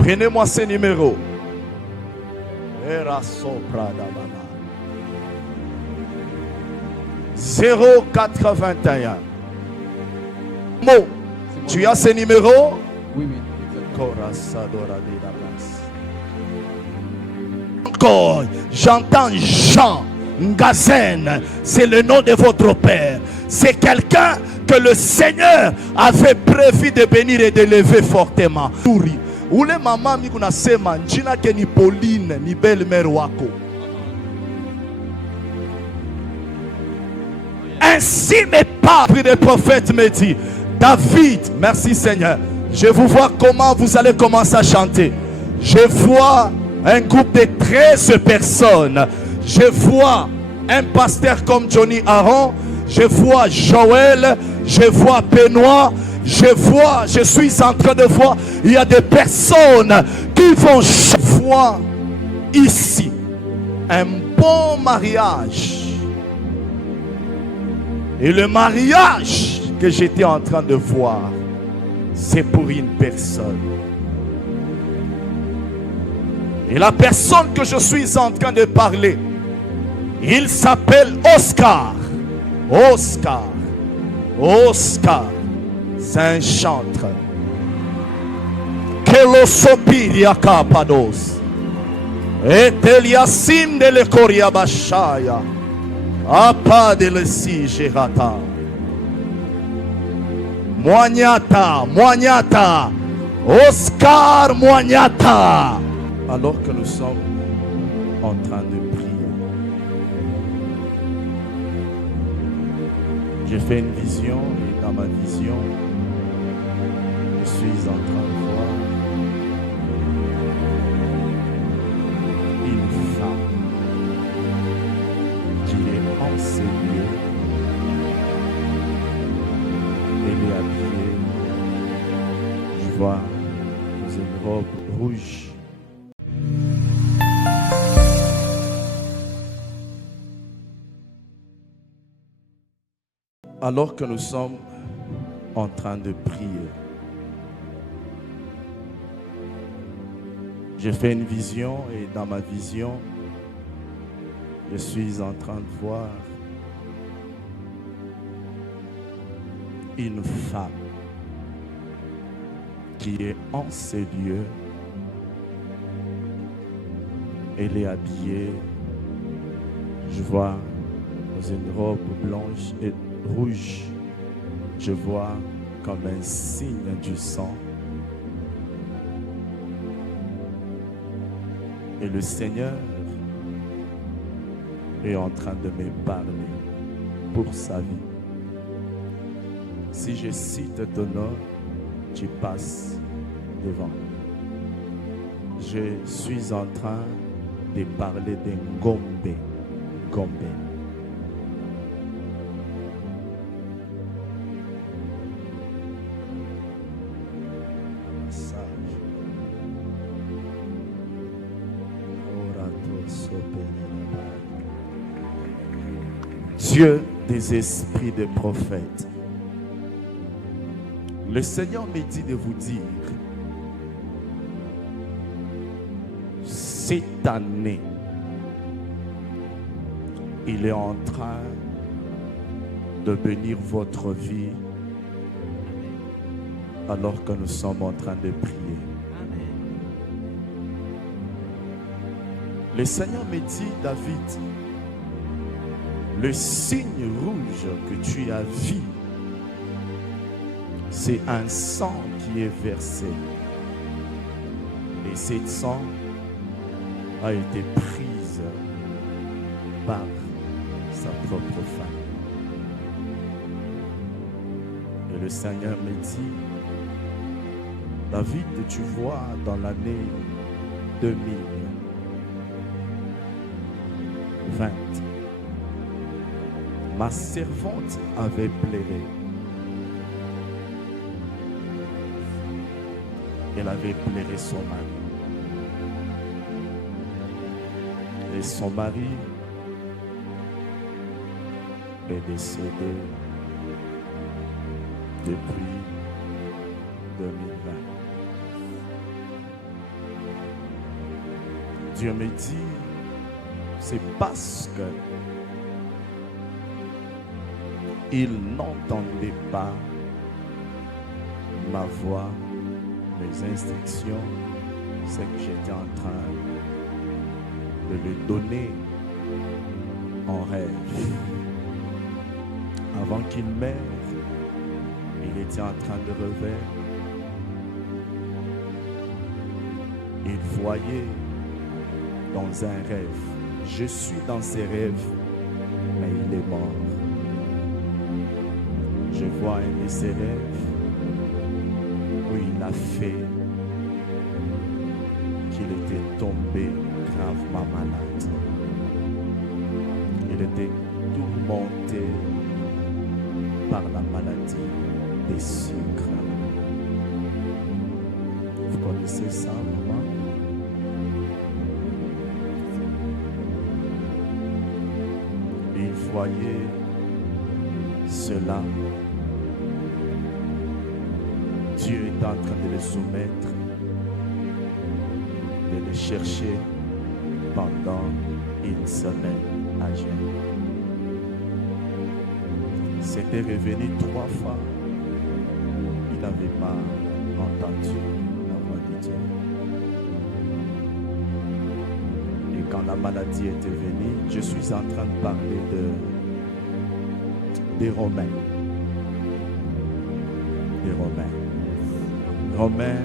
Prenez-moi ces numéros. 081. Mo, tu as ces numéros? Oui, oui. Encore, j'entends Jean Ngazen, c'est le nom de votre père. C'est quelqu'un que le Seigneur avait prévu de bénir et d'élever fortement. Ule mama mi kunasema njina ke ni Pauline ni belle-mère wako. Ainsi mes pas, le prophète me dit, David, merci Seigneur. Je vous vois comment vous allez commencer à chanter. Je vois un groupe de 13 personnes. Je vois un pasteur comme Johnny Aaron. Je vois Joël. Je vois Benoît. Je suis en train de voir, il y a des personnes qui vont voir ici un bon mariage. Et le mariage que j'étais en train de voir, c'est pour une personne. Et la personne que je suis en train de parler, il s'appelle Oscar. Oscar. C'est un chantre. Kelosopiria kapados. Eteliasim de lekoria bashaya. Apa de lesi gerata. Moignata. Oscar Moignata. Alors que nous sommes en train de prier, j'ai fait une vision et dans ma vision, je suis en train de voir une femme qui est en ses lieux. Elle est habillée, je vois, dans une robe rouge. Alors que nous sommes en train de prier, j'ai fait une vision et dans ma vision, je suis en train de voir une femme qui est en ces lieux. Elle est habillée, je vois, dans une robe blanche et rouge. Je vois comme un signe du sang. Et le Seigneur est en train de me parler pour sa vie. Si je cite ton nom, tu passes devant. Je suis en train de parler de Ngombe. Dieu des esprits de prophètes. Le Seigneur me dit de vous dire, cette année, il est en train de bénir votre vie alors que nous sommes en train de prier. Le Seigneur me dit, David, le signe rouge que tu as vu, c'est un sang qui est versé. Et cette sang a été prise par sa propre femme. Et le Seigneur me dit, David, tu vois, dans l'année 2020, ma servante avait pleuré. Elle avait pleuré son mari. Et son mari est décédé depuis 2020. Dieu me dit, c'est parce que il n'entendait pas ma voix, mes instructions, c'est que j'étais en train de le donner en rêve. Avant qu'il meure, il était en train de rêver. Il voyait dans un rêve. Je suis dans ses rêves, mais il est mort. Je vois un de ses rêves où il a fait qu'il était tombé gravement malade. Il était tourmenté par la maladie des sucres. Vous connaissez ça, maman? Il voyait cela. Dieu est en train de le soumettre, de le chercher pendant une semaine à jeûne. C'était revenu 3 fois. Il n'avait pas entendu la voix de Dieu. Et quand la maladie était venue, je suis en train de parler des Romains. Des Romains. Romains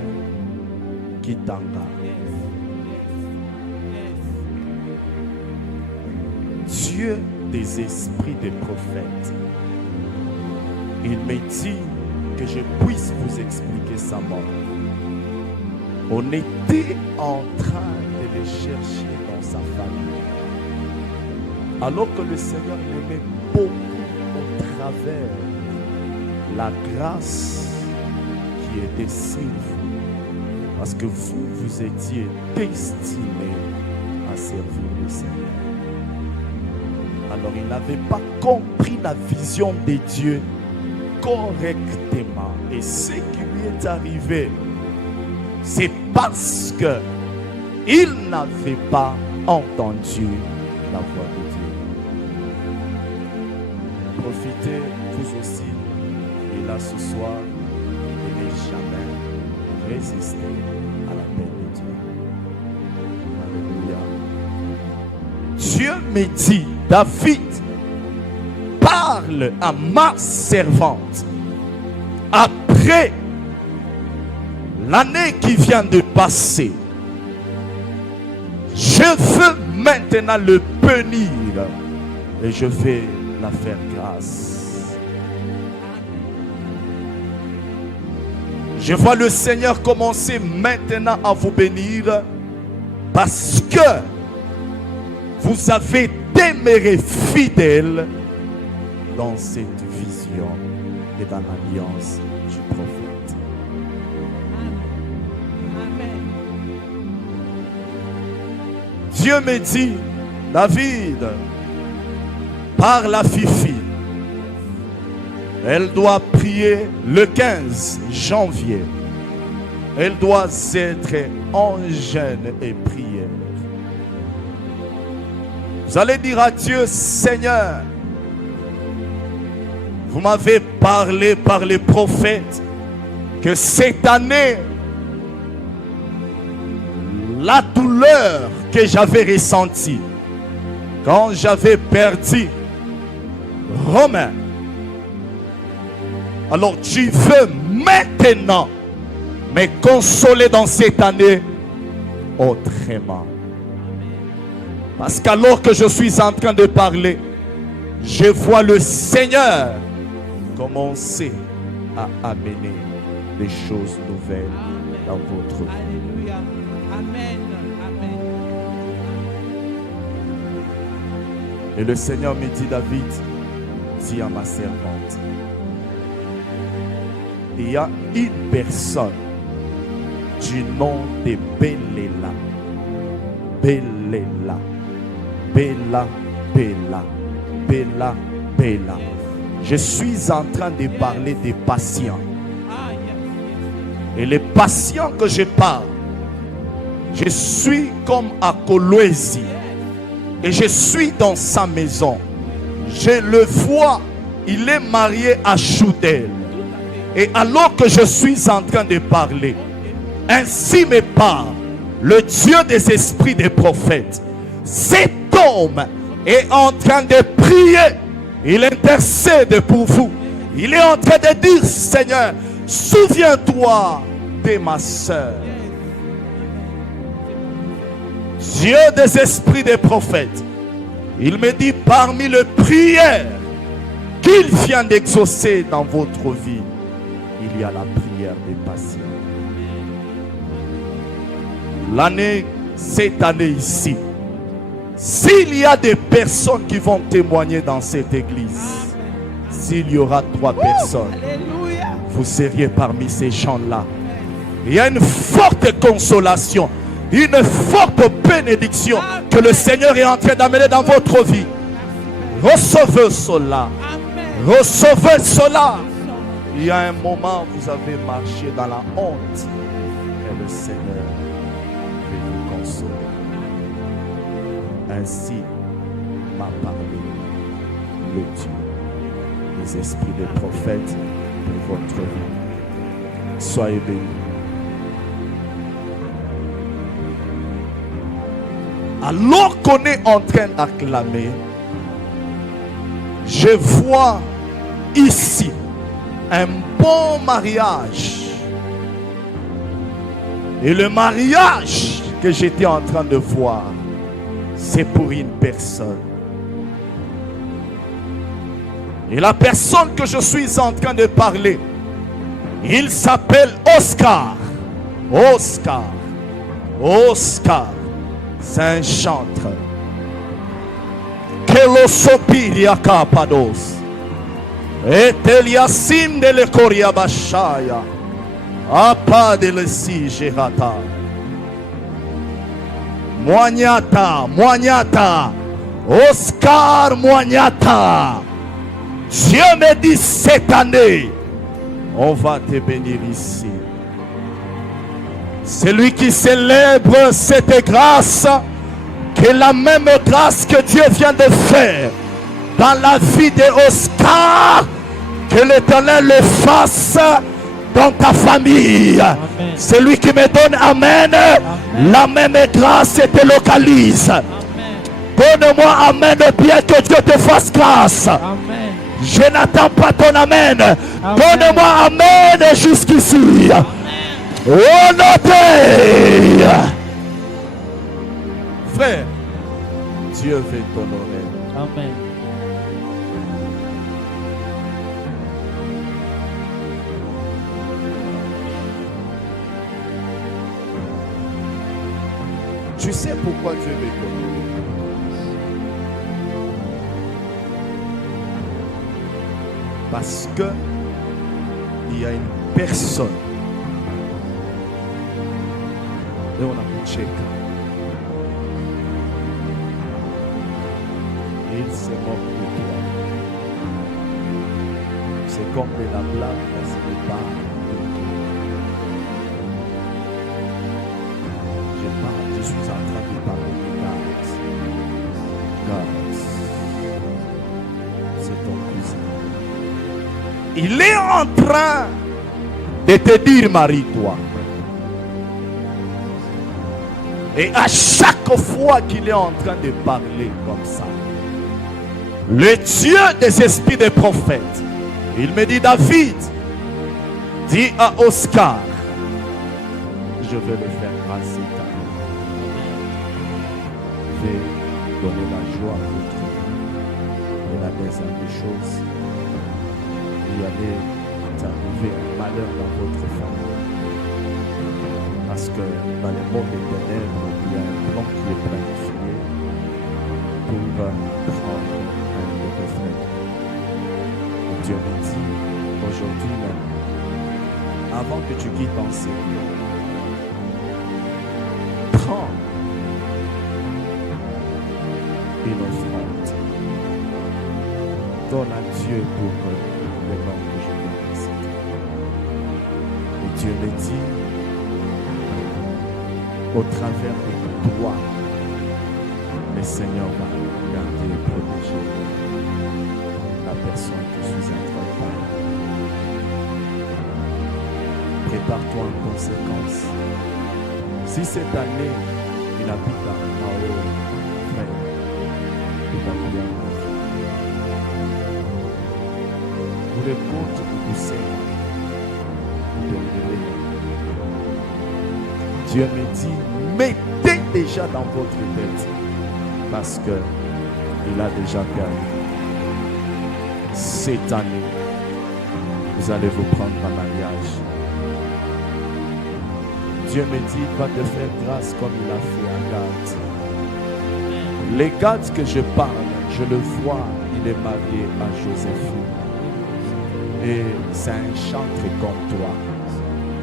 qui t'engagent. Dieu des esprits des prophètes. Il me dit que je puisse vous expliquer sa mort. On était en train de le chercher dans sa famille. Alors que le Seigneur l'aimait beaucoup au travers la grâce qui était sur vous. Parce que vous étiez destiné à servir le Seigneur. Alors il n'avait pas compris la vision de Dieu correctement. Et ce qui lui est arrivé, c'est parce que il n'avait pas entendu la voix de Dieu. Profitez vous aussi, et là ce soir, et ne jamais résister à l'appel de Dieu. Alléluia. Dieu me dit, David, parle à ma servante. Après l'année qui vient de passer, je veux maintenant le bénir et je vais la faire grâce. Je vois le Seigneur commencer maintenant à vous bénir parce que vous avez demeuré fidèle dans cette vision et dans l'alliance du prophète. Amen. Dieu me dit, David, parle à Fifi. Elle doit prier le 15 janvier. Elle doit être en jeûne et prière. Vous allez dire à Dieu, Seigneur, vous m'avez parlé par les prophètes que cette année, la douleur que j'avais ressentie quand j'avais perdu Romain, alors tu veux maintenant me consoler dans cette année autrement. Parce qu'alors que je suis en train de parler, je vois le Seigneur commencer à amener des choses nouvelles dans votre vie. Alléluia. Amen. Amen. Et le Seigneur me dit, David, dis à ma servante, il y a une personne du nom de Béléla. Béléla. Béla, Béla, Béla, Béla. Je suis en train de parler des patients. Et les patients que je parle, Je suis comme à Kolwezi. Et je suis dans sa maison. Je le vois. Il est marié à Choudel. Et alors que je suis en train de parler, ainsi me parle le Dieu des esprits des prophètes. Cet homme est en train de prier. Il intercède pour vous. Il est en train de dire, Seigneur, souviens-toi de ma soeur. Dieu des esprits des prophètes. Il me dit, parmi les prières qu'il vient d'exaucer dans votre vie, il y a la prière des patients. Cette année ici, s'il y a des personnes qui vont témoigner dans cette église, s'il y aura 3 personnes, vous seriez parmi ces gens-là. Il y a une forte consolation, une forte bénédiction que le Seigneur est en train d'amener dans votre vie. Recevez cela. Recevez cela. Il y a un moment, vous avez marché dans la honte. Et le Seigneur veut vous consoler. Ainsi m'a parlé le Dieu des esprits des prophètes de votre vie. Soyez bénis. Alors qu'on est en train d'acclamer, je vois ici un bon mariage. Et le mariage que j'étais en train de voir, c'est pour une personne. Et la personne que je suis en train de parler, il s'appelle Oscar. Oscar. Oscar. C'est un chanteur. Kelosopiria Kapados. Et Eliasim de l'Ekoria Bashaya. Apa de l'Esi Gerata. Moignata, Moignata. Oscar Moignata. Dieu me dit cette année, on va te bénir ici. Celui qui célèbre cette grâce, que la même grâce que Dieu vient de faire dans la vie d'Oscar, que l'Éternel le fasse dans ta famille. Amen. Celui qui me donne Amen, Amen. La même grâce te localise. Donne-moi Amen, bien que Dieu te fasse grâce. Amen. Je n'attends pas ton Amen. Donne-moi Amen jusqu'ici. Oh, notez. Frère, Dieu veut t'honorer. Amen. Tu sais pourquoi Dieu veut t'honorer? Parce que il y a une personne. Et on a pu checker. Et il s'est mort de toi. C'est comme de la blague, mais ce n'est pas de toi. Je suis en train de parler de Gaz. Gaz. C'est ton cousin. Il est en train de te dire marie-toi. Et à chaque fois qu'il est en train de parler comme ça, le Dieu des esprits des prophètes, il me dit, David, dis à Oscar, je vais le faire grâce cette année. Je vais donner la joie à votre vie. Et la deuxième des choses, il y allait arriver un malheur dans votre famille. Parce que dans les mondes des ténèbres, il y a un plan qui est planifié pour prendre un de tes frères. Et Dieu me dit, aujourd'hui même, avant que tu quittes ton Seigneur, prends une offrande. Donne à Dieu pour les noms que je viens de citer. Et Dieu me dit, au travers de toi, le Seigneur va garder et protéger la personne que je suis en train de parler. Prépare-toi en conséquence. Si cette année, il habite en haut, frère, il va vous dire pour le compte du Seigneur, Dieu me dit, mettez déjà dans votre tête, parce que il a déjà perdu. Cette année, vous allez vous prendre en mariage. Dieu me dit, il va te faire grâce comme il a fait à Gad. Les Gad que je parle, je le vois, il est marié à Joséphine. Et c'est un chantre comme toi.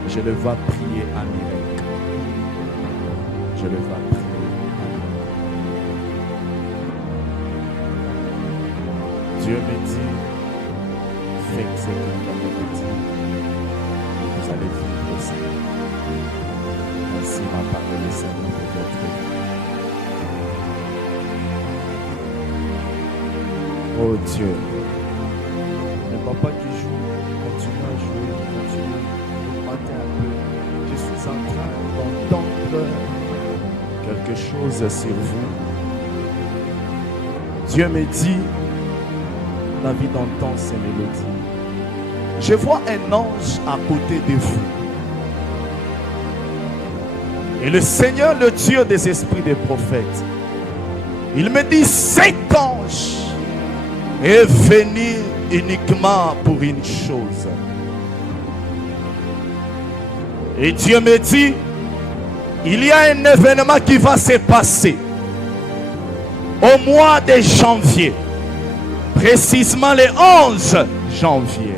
Je le vois prier à Mirek. Je le vois prier à Mirek. Dieu me dit, faites ce que vous dit. Vous allez vivre ça. Merci ma parole, Seigneur, de votre vie. Oh Dieu, le papa qui joue, continue à jouer, continue de mater un peu. Je suis en train d'entendre quelque chose sur vous. Dieu me dit, David entend ces mélodies. Je vois un ange à côté de vous. Et le Seigneur, le Dieu des esprits des prophètes, il me dit, cet ange est venu uniquement pour une chose. Et Dieu me dit, il y a un événement qui va se passer au mois de janvier, précisément le 11 janvier.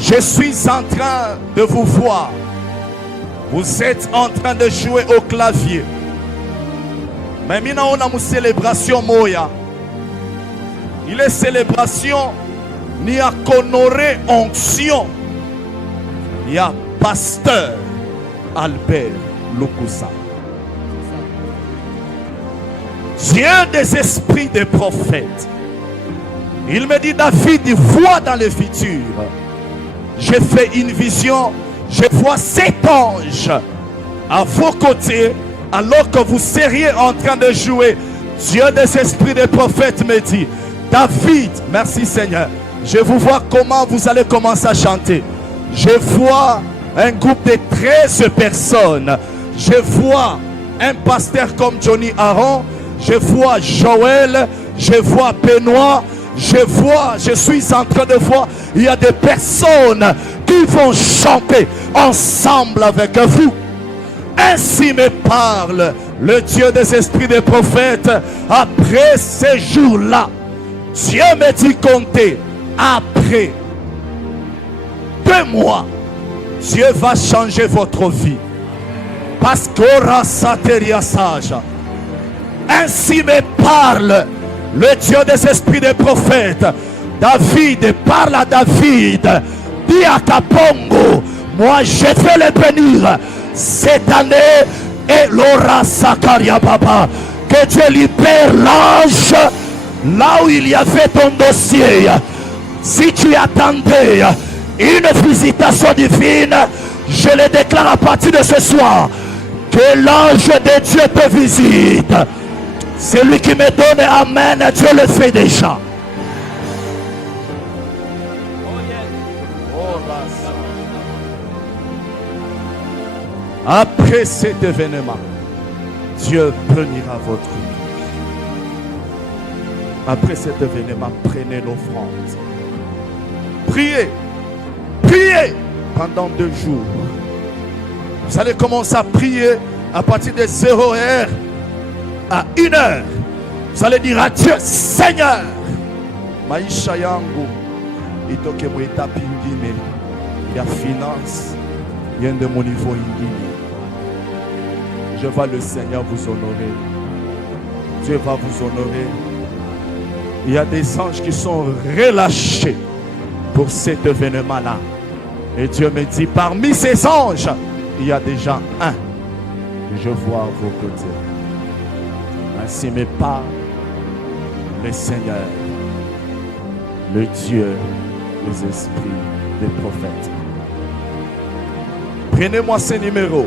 Je suis en train de vous voir. Vous êtes en train de jouer au clavier. Mais maintenant on a une célébration moya. Il est célébration ni à honorer onction. Il y a pasteur Albert Lukusa. Dieu des esprits des prophètes. Il me dit, David, vois dans le futur. J'ai fait une vision. Je vois cet ange à vos côtés alors que vous seriez en train de jouer. Dieu des esprits des prophètes me dit, David, merci Seigneur, je vous vois comment vous allez commencer à chanter. Je vois un groupe de 13 personnes. Je vois un pasteur comme Johnny Aaron. Je vois Joël. Je vois Benoît. Je suis en train de voir, il y a des personnes qui vont chanter ensemble avec vous. Ainsi me parle le Dieu des esprits des prophètes. Après ces jours-là, Dieu me dit compter. Après 2 mois, Dieu va changer votre vie. Parce qu'aura sateria sage. Ainsi me parle le Dieu des esprits des prophètes. David parle à David. Dis à Kapongo, moi je vais le bénir cette année. Et l'aura Sakaria Papa. Que Dieu libère l'ange là où il y avait ton dossier. Si tu attendais une visitation divine, je le déclare à partir de ce soir. Que l'ange de Dieu te visite. Celui qui me donne amen, Dieu le fait déjà. Après cet événement, Dieu bénira votre vie. Après cet événement, prenez l'offrande. Priez. Priez pendant 2 jours. Vous allez commencer à prier à partir de 0 heure à 1 heure. Vous allez dire à Dieu, Seigneur, maisha yangu itoke mu etape ingine ya finance yende mon niveau ingine. Je vois le Seigneur vous honorer. Dieu va vous honorer. Il y a des anges qui sont relâchés pour cet événement-là. Et Dieu me dit, parmi ces anges, il y a déjà un que je vois à vos côtés. Ainsi me parle le Seigneur, le Dieu des esprits des prophètes. Prenez-moi ces numéros.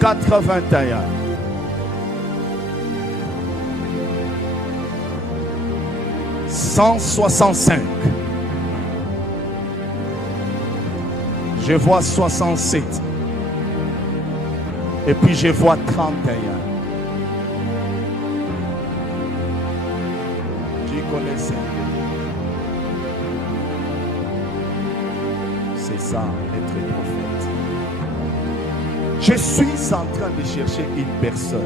081 165. Je vois 67. Et puis je vois 31. Qui connaissait? C'est ça, être prophète. Je suis en train de chercher une personne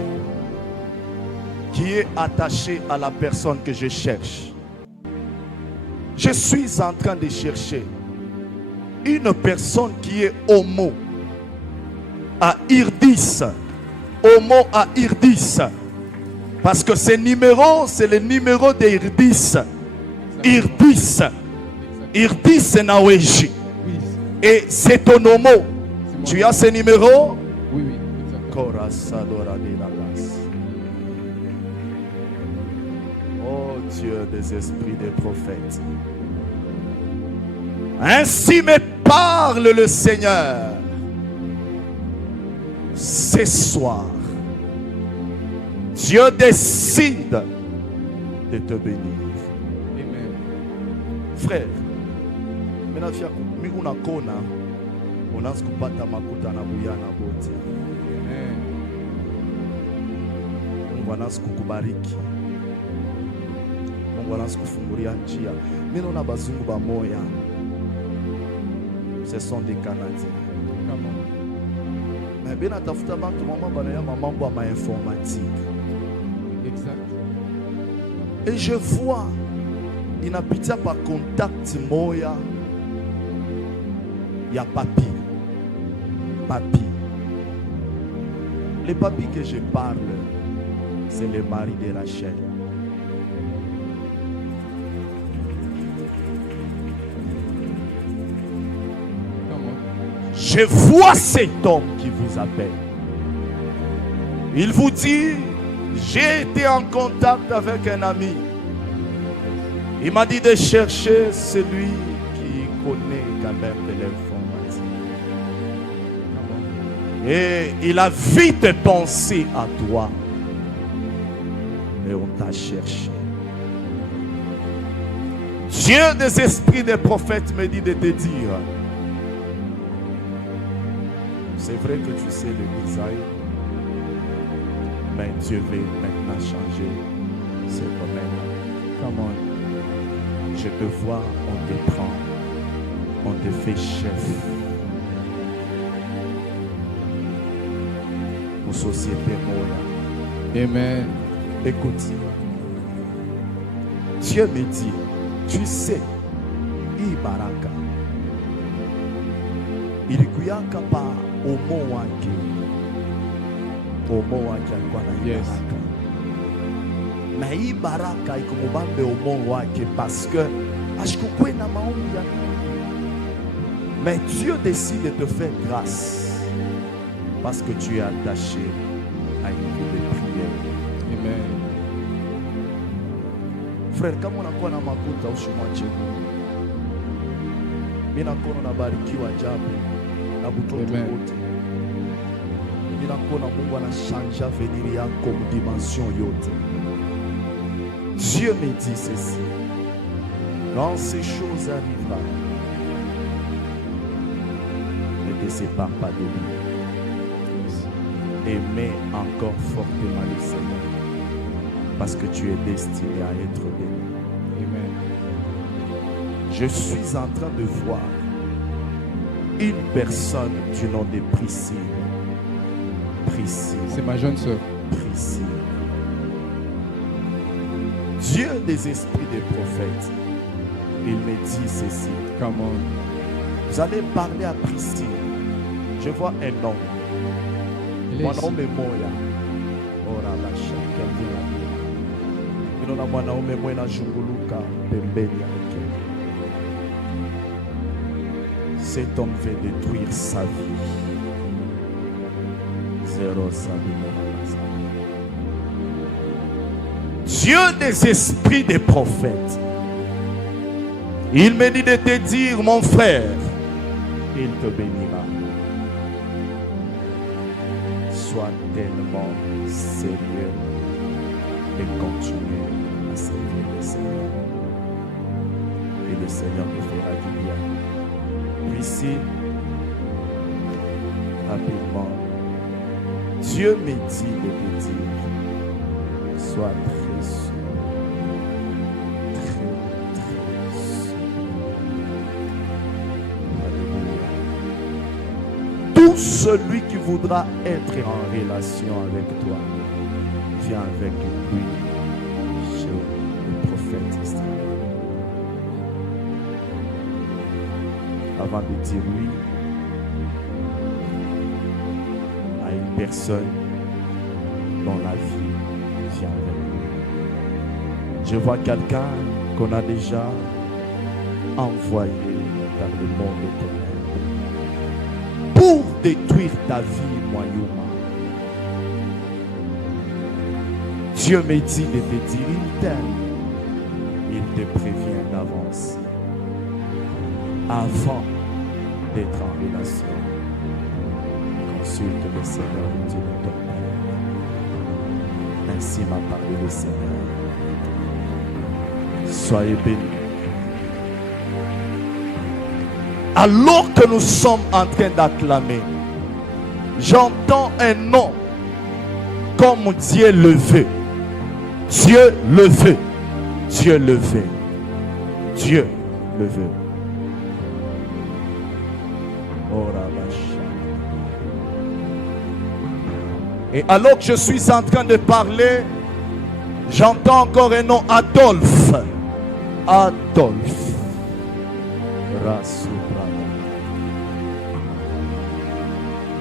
qui est attachée à la personne que je cherche. Je suis en train de chercher une personne qui est homo à Irdis. Homo à Irdis. Parce que ce numéro, c'est le numéro d'Irdis. Irdis. Irdis, c'est Naweji. Et c'est ton homo. Tu as ce numéro? Oui, oui, exactement. Oh Dieu des esprits des prophètes. Ainsi me parle le Seigneur. Ce soir, Dieu décide de te bénir. Amen. Frère, unaanza kupata makuta na buyana bote. Amen. Mungu anaanza kukubariki. Mungu anaanza kufungulia njia. Mimi naona bazungu ba moya. Ce sont des Canadiens. Come on. Mais bien atafuta bantu mama banaya mambo ya informatique. Exact. Et je vois inapitia par contact moya ya papi. Papi. Les papis que je parle, c'est le mari de Rachel. Come on. Je vois cet homme qui vous appelle. Il vous dit, j'ai été en contact avec un ami. Il m'a dit de chercher celui qui connaît quand même de l'informatique. Et il a vite pensé à toi. Et on t'a cherché. Dieu des esprits des prophètes me dit de te dire, c'est vrai que tu sais le design, mais Dieu veut maintenant changer ce domaine. Come on. Je te vois, on te prend, on te fait chef. Pour société moya. Amen. Écoute, Dieu me dit, tu sais, Ibaraka, ilikuyaka pa omo wake. Omo wake alikuwa na Yes. Ibaraka. Na hii baraka ikumubambe omo wake parce que ashikukwe na maombi ya mingi. Mais Dieu décide de te faire grâce parce que tu es attaché à une vie de prière. Amen. Frère, kama unakuwa na makuta usimwache Mungu. Mimi nakuona unabarikiwa ajabu na butoto Amen. wote. Mimi nakuona Mungu anachanja avenir yako dimension yote. Dieu me dit ceci. Quand ces choses arriveront, ne te sépare pas de lui. Aimez encore fortement le Seigneur. Parce que tu es destiné à être béni. Amen. Je suis en train de voir une personne du nom de Priscille. Priscille. C'est ma jeune sœur. Priscille. Dieu des esprits des prophètes, il me dit ceci. Come on. Vous allez parler à Priscille. Je vois un homme. Il est Mon ici. nom est Moya. Oh là là, chacun dit la vie. Naona mwanaume mwe anazunguluka pembeni yake. Cet homme veut détruire sa vie. Zéro sabino. Dieu des esprits des prophètes. Il me dit de te dire, mon frère, il te bénira. Sois tellement sérieux et continue à servir le Seigneur. Et le Seigneur te fera du bien. Ici, rapidement, Dieu me dit de te dire, sois très sûr. Tout celui qui voudra être en relation avec toi, viens avec lui chez le prophète Israël. Avant de dire oui à une personne dans la vie, viens avec lui. Je vois quelqu'un qu'on a déjà envoyé dans le monde éternel pour détruire ta vie, Moyouma. Dieu me dit de te dire, il t'aime. Il te prévient d'avance. Avant d'être en relation, consulte le Seigneur, Dieu de ton Père. Ainsi m'a parlé le Seigneur. Soyez bénis. Alors que nous sommes en train d'acclamer, j'entends un nom comme Dieu le veut. Dieu le veut. Dieu le veut. Dieu le veut. Et alors que je suis en train de parler, j'entends encore un nom, Adolphe. Adolphe.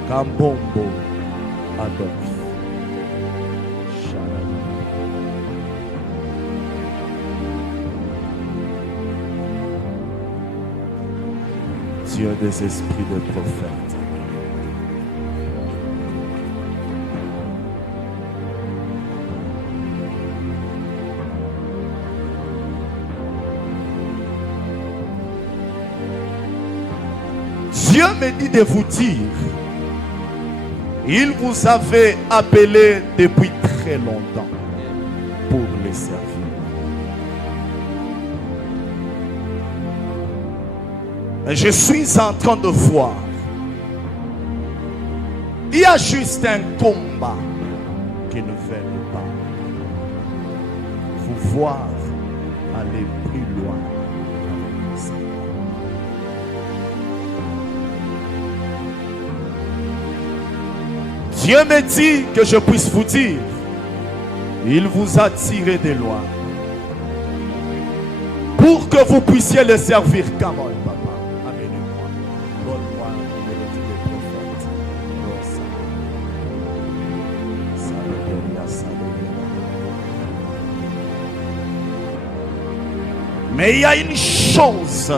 Kambombo Adolphe. Dieu des esprits de prophètes. Dieu me dit de vous dire, il vous avait appelé depuis très longtemps pour les servir. Et je suis en train de voir, il y a juste un combat qui ne fait pas vous voir aller plus loin. Dieu me dit que je puisse vous dire, il vous a tiré de loin pour que vous puissiez le servir. Come on, papa, amenez-moi, donne-moi le mélodie des prophètes. Mais il y a une chose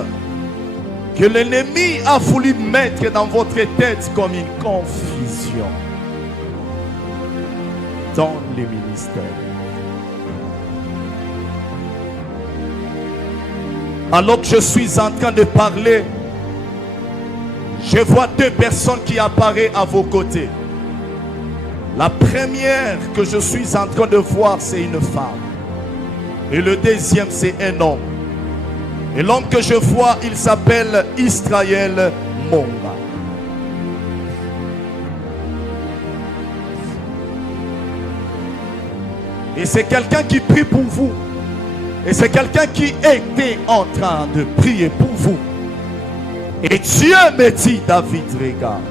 que l'ennemi a voulu mettre dans votre tête comme une confusion dans les ministères. Alors que je suis en train de parler, je vois deux personnes qui apparaissent à vos côtés. La première que je suis en train de voir, c'est une femme. Et le deuxième, c'est un homme. Et l'homme que je vois, il s'appelle Israël Monga. Et c'est quelqu'un qui prie pour vous. Et c'est quelqu'un qui était en train de prier pour vous. Et Dieu me dit, David, regarde,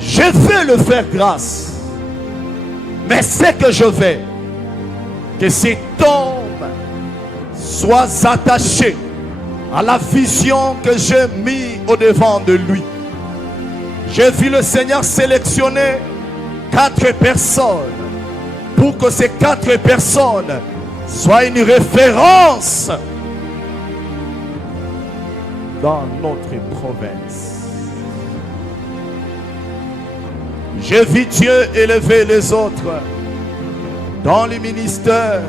je vais le faire grâce. Mais c'est que je vais, que cet homme soit attaché à la vision que j'ai mis au devant de lui. J'ai vu le Seigneur sélectionner 4 personnes pour que ces 4 personnes soient une référence dans notre province. J'ai vu Dieu élever les autres dans le ministère,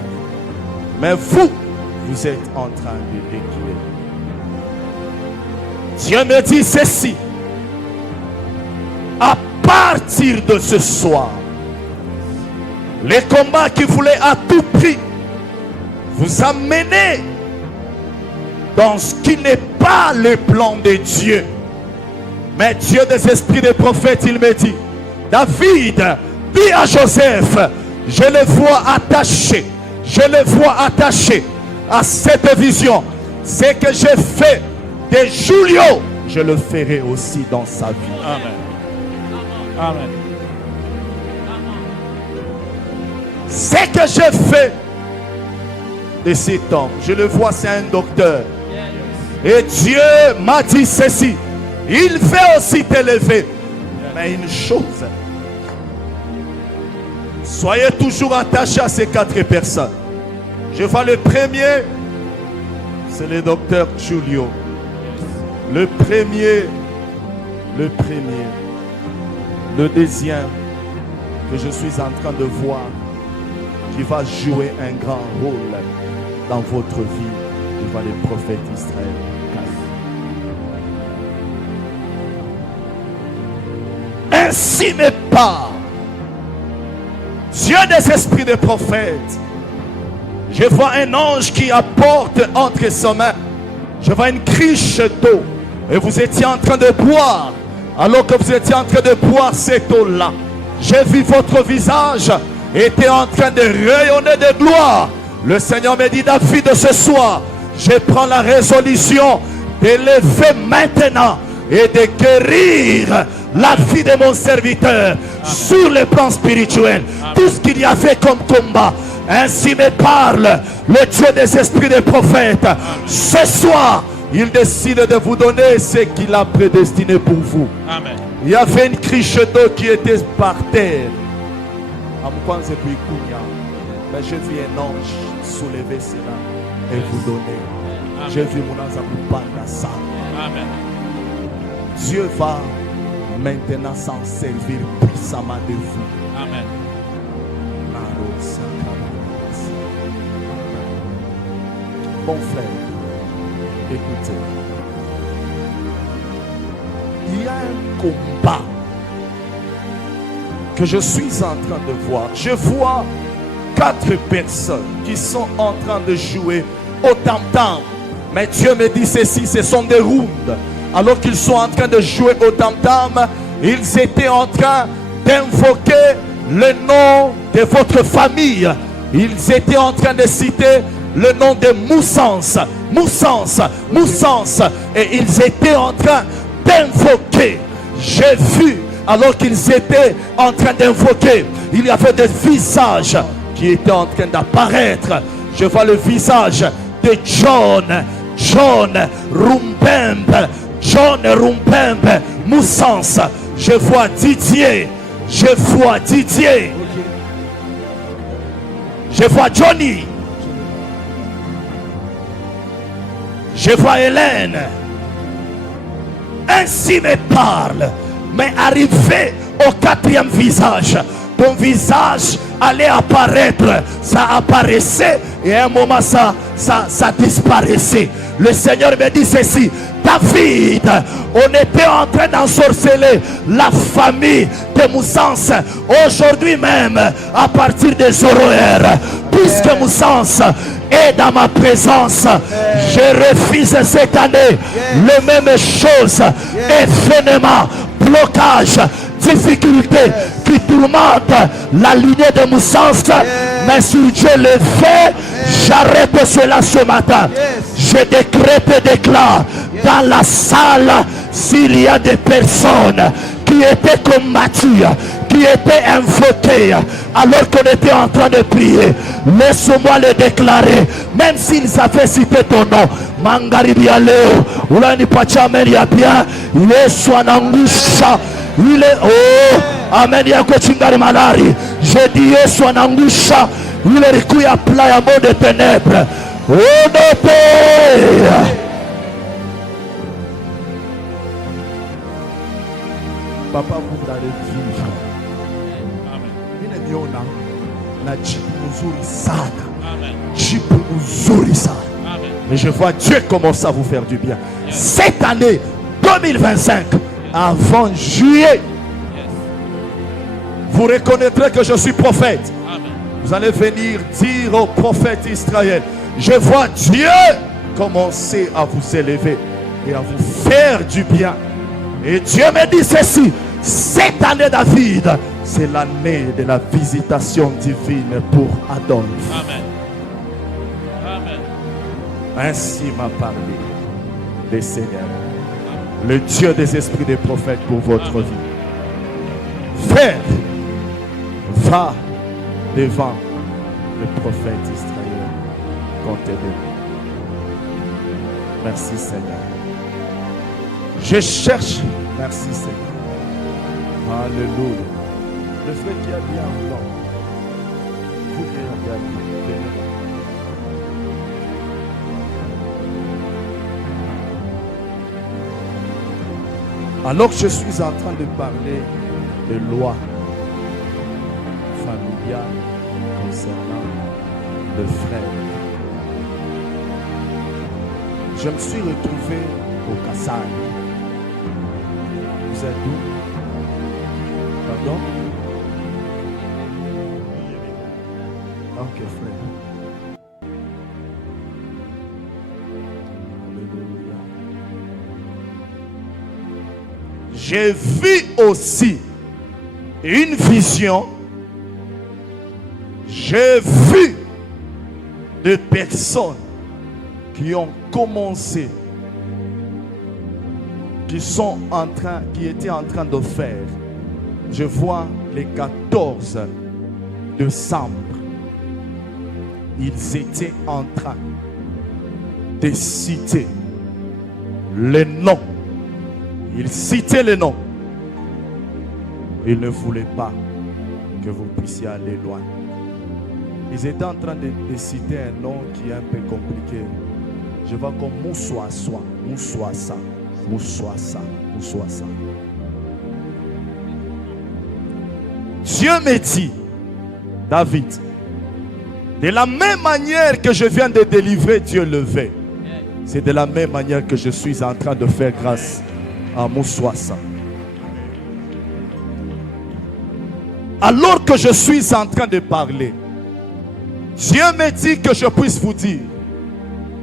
mais vous êtes en train de décliner. Dieu me dit ceci: à partir de ce soir, les combats qui voulaient à tout prix vous amener dans ce qui n'est pas le plan de Dieu. Mais Dieu des esprits des prophètes, il me dit: David, dis à Joseph, je le vois attaché, à cette vision. Ce que j'ai fait de Julio, je le ferai aussi dans sa vie. Amen. Amen. Ce que j'ai fait de cet homme, je le vois, c'est un docteur. Et Dieu m'a dit ceci: il veut aussi t'élever. Mais une chose, soyez toujours attachés à ces 4 personnes. Je vois le premier, c'est le docteur Julio. Le premier. Le deuxième que je suis en train de voir, qui va jouer un grand rôle dans votre vie, je vois le prophète Israël. Ainsi me parle Dieu des esprits des prophètes. Je vois un ange qui apporte entre ses mains, je vois une criche d'eau, et vous étiez en train de boire. Alors que vous étiez en train de boire cette eau-là, j'ai vu votre visage était en train de rayonner de gloire. Le Seigneur me dit: David, ce soir, je prends la résolution d'élever maintenant et de guérir la vie de mon serviteur. Amen. Sur le plan spirituel. Amen. Tout ce qu'il y avait comme combat. Ainsi me parle le Dieu des esprits des prophètes. Amen. Ce soir, il décide de vous donner ce qu'il a prédestiné pour vous. Amen. Il y avait une criche d'eau qui était par terre. Mais j'ai vu un ange soulever cela et vous donner. J'ai vu mon ange vous parler ça. Amen. Dieu va maintenant s'en servir puissamment de vous. Amen. Mon frère, écoutez. Il y a un combat que je suis en train de voir. Je vois 4 personnes qui sont en train de jouer au tam-tam. Mais Dieu me dit ceci, ce sont des rounds. Alors qu'ils sont en train de jouer au tam-tam, ils étaient en train d'invoquer le nom de votre famille. Ils étaient en train de citer le nom de Moussens. Et ils étaient en train d'invoquer. J'ai vu, alors qu'ils étaient en train d'invoquer, il y avait des visages qui étaient en train d'apparaître. Je vois le visage de John Rumpembe Moussens. Je vois Didier. Je vois Johnny. Je vois Hélène. Ainsi me parle. Mais arrivé au 4e visage, ton visage allait apparaître. Ça apparaissait et à un moment ça disparaissait. Le Seigneur me dit ceci: David, on était en train d'ensorceler la famille de Moussens. Aujourd'hui même, à partir des Zoroaires, puisque Moussens est dans ma présence, je refuse cette année les mêmes choses, événements, blocages, difficultés qui tourmentent la lignée de Moussens. Mais si Dieu le fait, j'arrête cela ce matin. Je décrète et déclare dans la salle, s'il y a des personnes qui étaient combattues, qui étaient invoquées alors qu'on était en train de prier, laisse-moi le déclarer, même s'ils avaient cité ton nom. Mangaribia Leo, Ulani Pachamel Yabia, il est Swanangusha, il est Amen. Yako chingari malari. Je dis Yesu anaangusha ile riku ya pla ya monde ténèbres. Odope. Papa, vous allez vivre. Amen. Niona na jibu mzuri sana. Amen. Jibu mzuri sana. Amen. Mais je vois Dieu commence à vous faire du bien. Yes. Cette année 2025, avant juillet, yes, vous reconnaîtrez que je suis prophète. Amen. Vous allez venir dire au prophète Israël, je vois Dieu commencer à vous élever et à vous faire du bien. Et Dieu me dit ceci, cette année David, c'est l'année de la visitation divine pour Adolphe. Amen. Amen. Ainsi m'a parlé le Seigneur, le Dieu des esprits des prophètes pour votre Amen. Vie. Frère, va devant le prophète Israël. Comptez-le. Merci Seigneur. Je cherche. Merci Seigneur. Alléluia. Le frère qui a bien en blanc. Vous venez. Alors que je suis en train de parler de loi familiale concernant le frère, je me suis retrouvé au Kassai. Vous êtes où? Pardon? Ok, frère. Alléluia. J'ai vu aussi une vision. J'ai vu des personnes qui ont commencé, qui étaient en train de faire. Je vois les 14 décembre. Ils étaient en train de citer les noms. Ils citaient les noms. Ils ne voulaient pas que vous puissiez aller loin. Ils étaient en train de citer un nom qui est un peu compliqué. Je vois comme Moussouassa, Moussouassa, Moussouassa, Moussouassa. Dieu me dit, David, de la même manière que je viens de délivrer Dieu levé, c'est de la même manière que je suis en train de faire grâce à Moussouassa. Alors que je suis en train de parler, Dieu me dit que je puisse vous dire,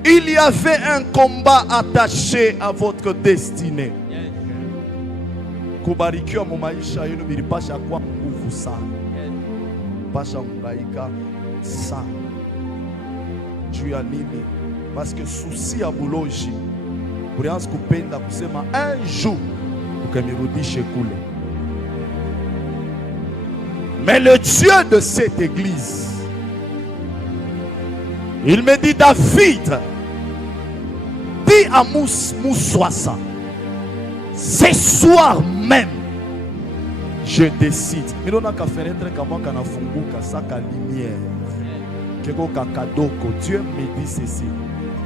il y avait un combat attaché à votre destinée. Kubarikiwa mu maisha yenu bilipasha kwa nguvu sana. Pasha mgaika sana. Juu ya nini? Parce que souci ya buloji ulianza kupenda kusema un jour ukamirudishe kule. Mais le Dieu de cette église, il me dit, David, dis à Moussouassa, ce soir même, je décide. Il y a une fenêtre qui a funguka saka lumière. Keko kakadoko. Dieu me dit ceci.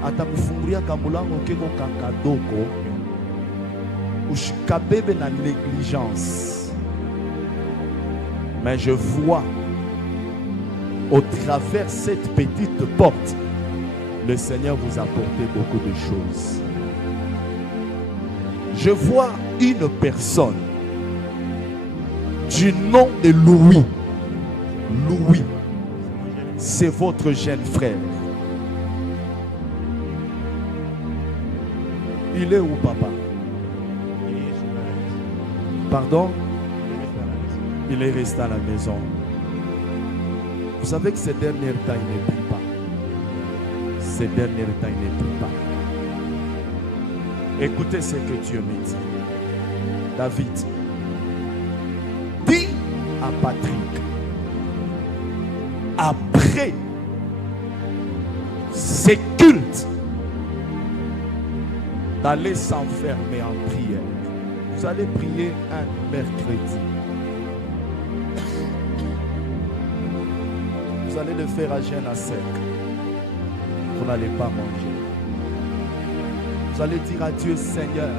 Atakufungulia kamulango keko kakadoko. Ushikabebe na négligence. Mais je vois au travers cette petite porte, le Seigneur vous a apporté beaucoup de choses. Je vois une personne du nom de Louis. Louis, c'est votre jeune frère. Il est où, papa? Pardon? Il est resté à la maison. Vous savez que ces derniers temps, il ne prie pas. Ces derniers temps, il ne prie pas. Écoutez ce que Dieu me dit. David, dis à Patrick, après ces cultes, d'aller s'enfermer en prière. Vous allez prier un mercredi. vous allez le faire à jeûne à sec. Vous n'allez pas manger. Vous allez dire à Dieu, Seigneur,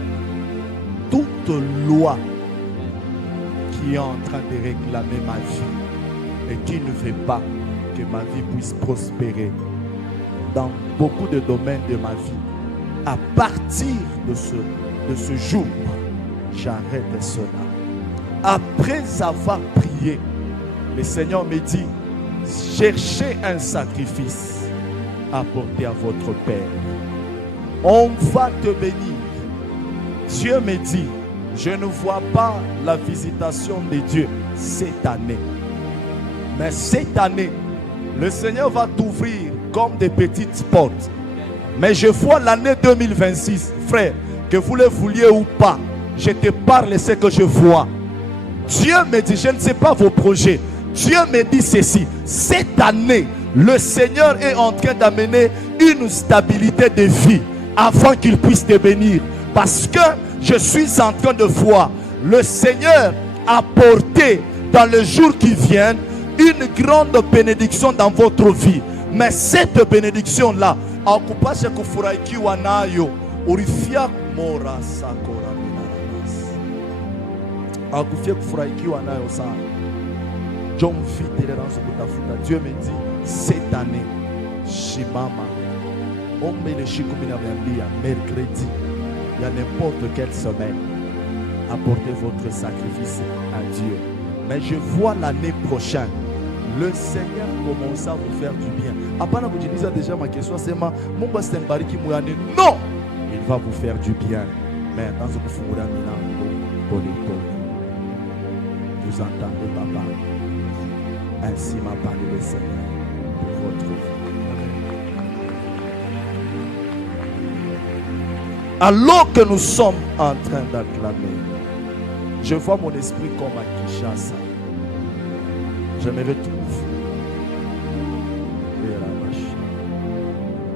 toute loi qui est en train de réclamer ma vie et qui ne veut pas que ma vie puisse prospérer dans beaucoup de domaines de ma vie, à partir de ce jour, j'arrête cela. Après avoir prié, le Seigneur me dit, cherchez un sacrifice à apporter à votre Père. On va te bénir. Dieu me dit, je ne vois pas la visitation de Dieu cette année. Mais cette année, le Seigneur va t'ouvrir comme des petites portes. Mais je vois l'année 2026, frère, que vous le vouliez ou pas, je te parle ce que je vois. Dieu me dit, je ne sais pas vos projets. Dieu me dit ceci, cette année, le Seigneur est en train d'amener une stabilité de vie avant qu'il puisse te bénir. Parce que je suis en train de voir le Seigneur apporter dans les jours qui viennent une grande bénédiction dans votre vie. Mais cette bénédiction-là, akupasha kufurahikiwa nayo urifia mora sakora minaras. Akufia kufurahikiwa nayo sana. John vite dans kutafuta. Dieu me dit cette année, shimama, ombe le shikumina miambia mercredi, il y a n'importe quelle semaine, apportez votre sacrifice à Dieu. Mais je vois l'année prochaine, le Seigneur commence à vous faire du bien. Après, vous dites déjà ma question, c'est mon boss Tembariki Mouyane. Non, il va vous faire du bien. Mais dans ce que vous vous entendez, papa. Ainsi m'a parlé le Seigneur pour votre vie. Alors que nous sommes en train d'acclamer, je vois mon esprit comme à Kinshasa. Je me retrouve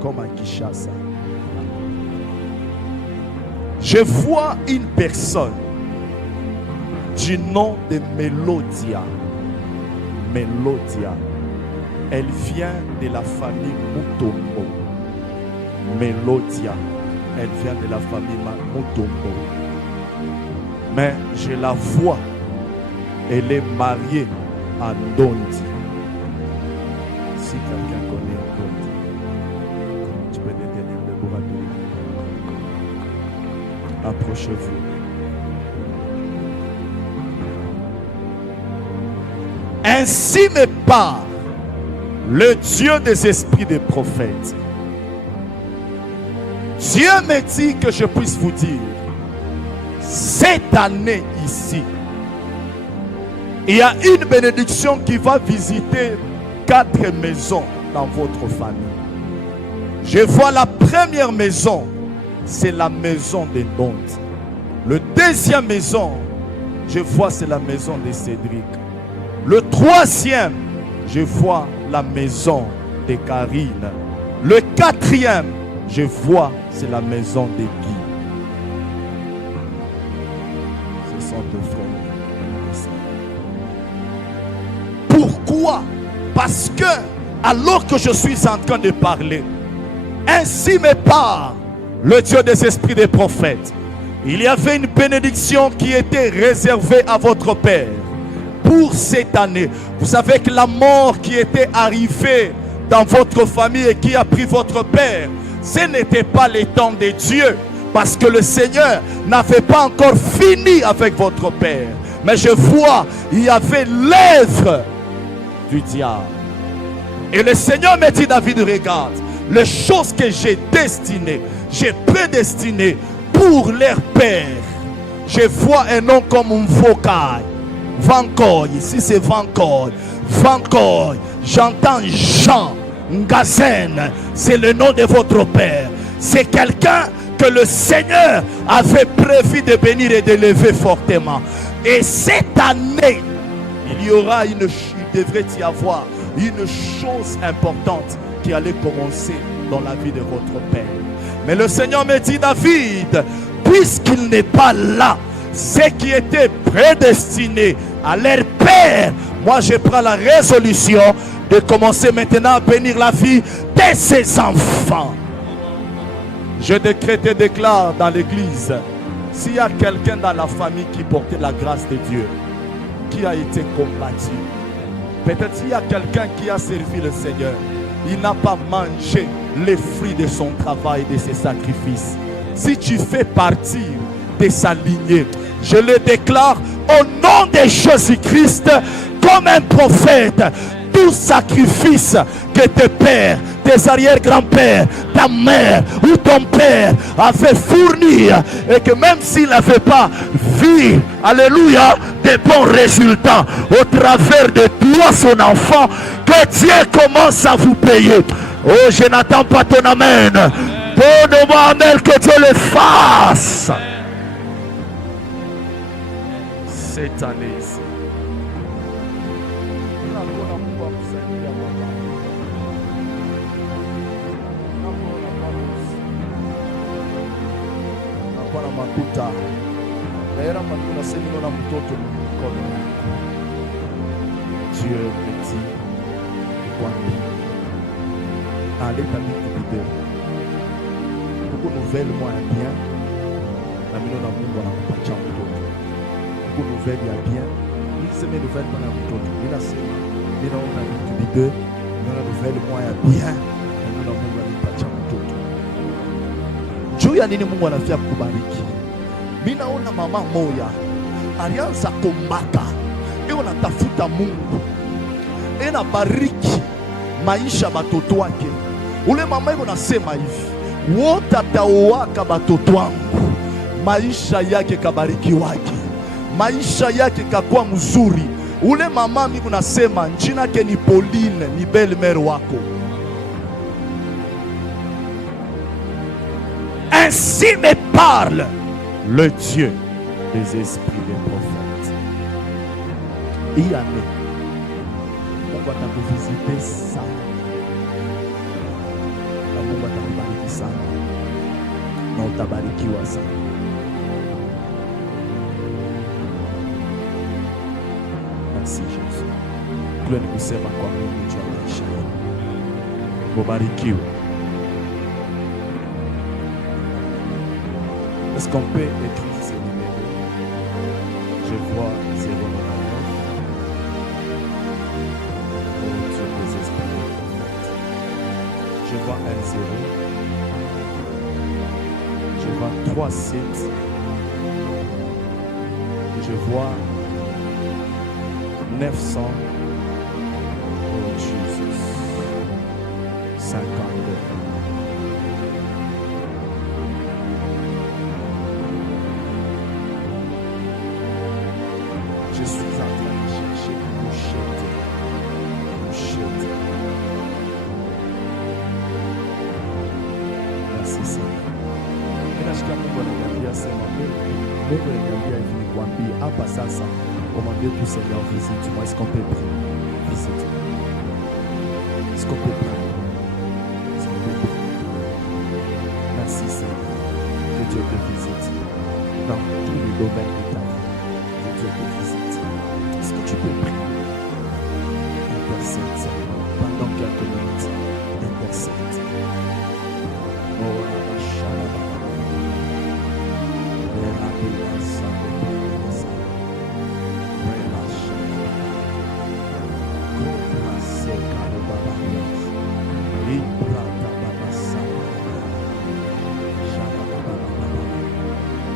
comme à Kinshasa. Je vois une personne du nom de Melodia. Melodia. Elle vient de la famille Mutombo. Melodia. Elle vient de la famille Mutombo. Mais je la vois. Elle est mariée à Ndondi. Si quelqu'un connaît Ndondi, tu peux détenir le bras de lui. Approchez-vous. Ainsi me parle le Dieu des esprits des prophètes. Dieu me dit que je puisse vous dire, cette année ici, il y a une bénédiction qui va visiter 4 maisons dans votre famille. Je vois la première maison, c'est la maison des Ndondi. Le deuxième maison, je vois c'est la maison de Cédric. Le troisième, je vois la maison de Karine. Le quatrième, je vois c'est la maison de Guy. Ce sont deux frères. Pourquoi? Parce que alors que je suis en train de parler, ainsi me parle le Dieu des esprits des prophètes. Il y avait une bénédiction qui était réservée à votre Père pour cette année. Vous savez que la mort qui était arrivée dans votre famille et qui a pris votre Père, ce n'était pas le temps de Dieu, parce que le Seigneur n'avait pas encore fini avec votre Père. Mais je vois, il y avait l'œuvre du diable. Et le Seigneur me dit, David, regarde, les choses que j'ai destinées, j'ai prédestinées pour leur Père. Je vois un nom comme un vocal. Vankoy, ici c'est Vankoy. Vankoy, j'entends Jean Ngazen, c'est le nom de votre Père. C'est quelqu'un que le Seigneur avait prévu de bénir et d'élever fortement. Et cette année, il devrait y avoir une chose importante qui allait commencer dans la vie de votre Père. Mais le Seigneur me dit, David, puisqu'il n'est pas là, ce qui était prédestiné à leur Père, moi je prends la résolution de commencer maintenant à bénir la vie de ses enfants. Je décrète et déclare dans l'église, s'il y a quelqu'un dans la famille qui portait la grâce de Dieu, qui a été combattu, peut-être s'il y a quelqu'un qui a servi le Seigneur, il n'a pas mangé les fruits de son travail, de ses sacrifices. Si tu fais partie de sa lignée, je le déclare au nom de Jésus-Christ comme un prophète. Tout sacrifice que tes pères, tes arrière-grands-pères, ta mère ou ton père avait fourni, et que même s'il n'avait pas vu, alléluia, des bons résultats au travers de toi, son enfant, que Dieu commence à vous payer. Oh, je n'attends pas ton amen. Donne-moi amen, que Dieu le fasse. Cette année-ci. Makuta naera manuna senino na mtoto mkono wako. Dieu me dit kwambi aleta vitu bideo kuko nouvelle moya bien na mino na Mungu anakupatia mtoto. Kuko nouvelle ya bien niseme nouvelle moya ya mtoto ninasema ninaona vitu bideo ninaona nouvelle moya ya bien na mino na Mungu anakupatia mtoto. Juu ya nini Mungu anafia kukubariki? Mimi naona mama moya alianza kombaka, eo natafuta Mungu, ena bariki maisha batoto wake. Ule mama iko nasema hivi, wote ataowaka batoto wangu, maisha yake kabariki wake, maisha yake kakuwa mzuri. Ule mama mimi nasema jina yake ni Pauline, ni belle-mère wako. Ainsi me parle le Dieu des esprits des prophètes. Hii année, Mungu atakuvisite sana, na Mungu atakubariki sana, na utabarikiwa sana. Merci Jésus. Kule ni kusema kwa Mungu juu ya maisha yako. Mubarikiwe. Est-ce qu'on peut écrire ce numéro? Je vois 099. Oh Dieu des esprits. Je vois 1-0. Je vois 3-7. Et je vois 900. Oh Jésus. 52. Je suis en train de chercher Bouchette. Merci Seigneur. Ninasikia Mungu ananiambia sema Mungu ananiambia hivi nikwambie hapa sasa, commandez tout Seigneur visite-moi. Est-ce qu'on peut prier? Visite-moi. Est-ce qu'on peut prier? Est-ce qu'on peut prier? Merci Seigneur. Que Dieu te visite dans tous les domaines de ta vie. Que Dieu te visite. Est-ce que tu peux prier? Intercède pendant quelques minutes. Intercède. Oh la machala.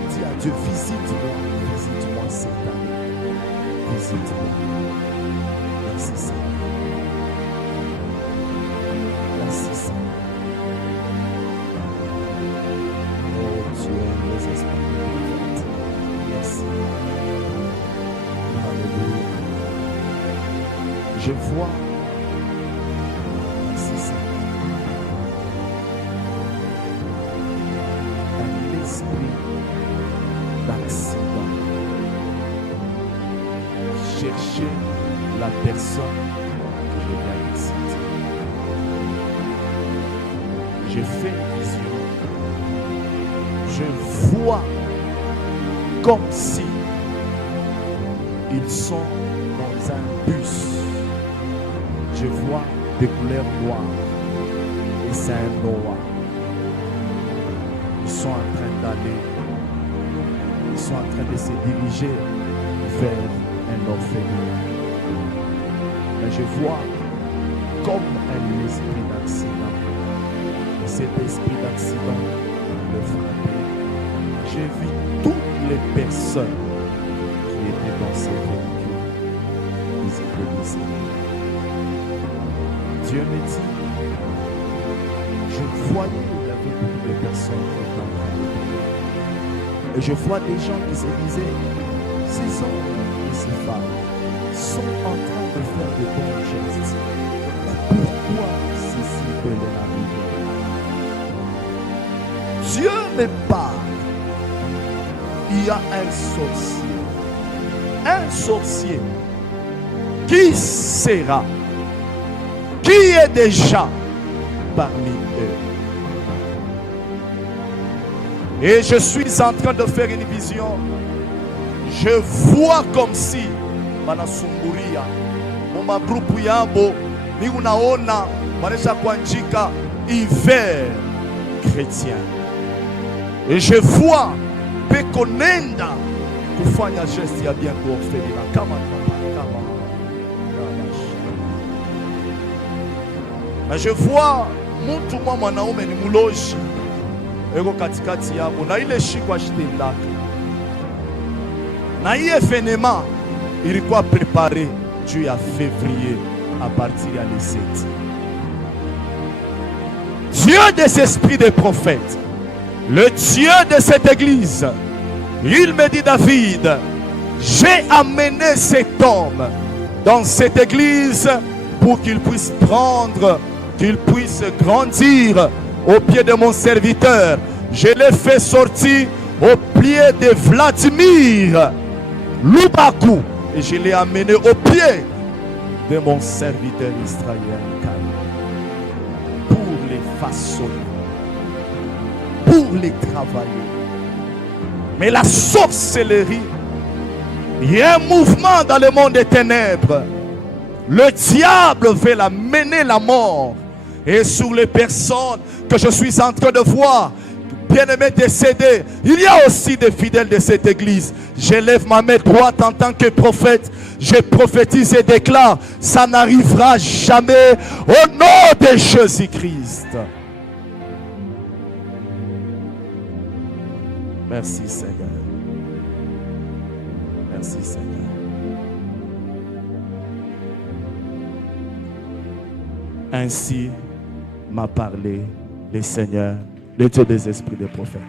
Dis à Dieu, visite-moi cette année. Visite-moi. Merci Seigneur. Merci Seigneur. Oh Dieu, les esprits. Merci. Alléluia. Je vois. Merci Seigneur. Un esprit d'accident. Chercher la personne que je viens de citer. Je fais une vision. Je vois comme si ils sont dans un bus. Je vois des couleurs noires. Et c'est un Noah. Ils sont en train d'aller. Ils sont en train de se diriger vers un orphelinat. Mais je vois comme un esprit d'accident. Cet esprit d'accident le frappait. J'ai vu toutes les personnes qui étaient dans ces véhicules. Ils étaient décédés. Dieu me dit, je voyais, il y avait beaucoup de personnes qui étaient en train de mourir. Et je vois des gens qui se disaient, ces hommes et ces femmes sont en train de faire de bons gestes. Pourquoi ceci peut leur arriver? Dieu me parle. Il y a un sorcier. Un sorcier qui sera, qui est déjà parmi eux. Et je suis en train de faire une vision. Je vois comme si wanasumburia mwa grupu yabo ni unaona wanaisha kuandika hiver chrétien. Et je vois pekonenda kufanya geste ya bien kuorphelina kama. Mais je vois mtu mwanaume ni muloji eko katikati yabo na ile shikwa shitendaka na hii événement ilikuwa préparé juu ya février à partir ya le 7. Dieu des esprits des prophètes, le Dieu de cette église, il me dit, David, j'ai amené cet homme dans cette église pour qu'il puisse prendre, qu'il puisse grandir au pied de mon serviteur. Je l'ai fait sortir au pied de Vladimir Lubaku et je l'ai amené au pied de mon serviteur israélien pour les façonner, pour les travailler. Mais la sorcellerie, il y a un mouvement dans le monde des ténèbres. Le diable veut la mener la mort. Et sur les personnes que je suis en train de voir, bien-aimés décédés, il y a aussi des fidèles de cette église. Je lève ma main droite en tant que prophète. Je prophétise et déclare, ça n'arrivera jamais au nom de Jésus-Christ. Merci Seigneur. Merci Seigneur. Ainsi m'a parlé le Seigneur, le Dieu des esprits des prophètes.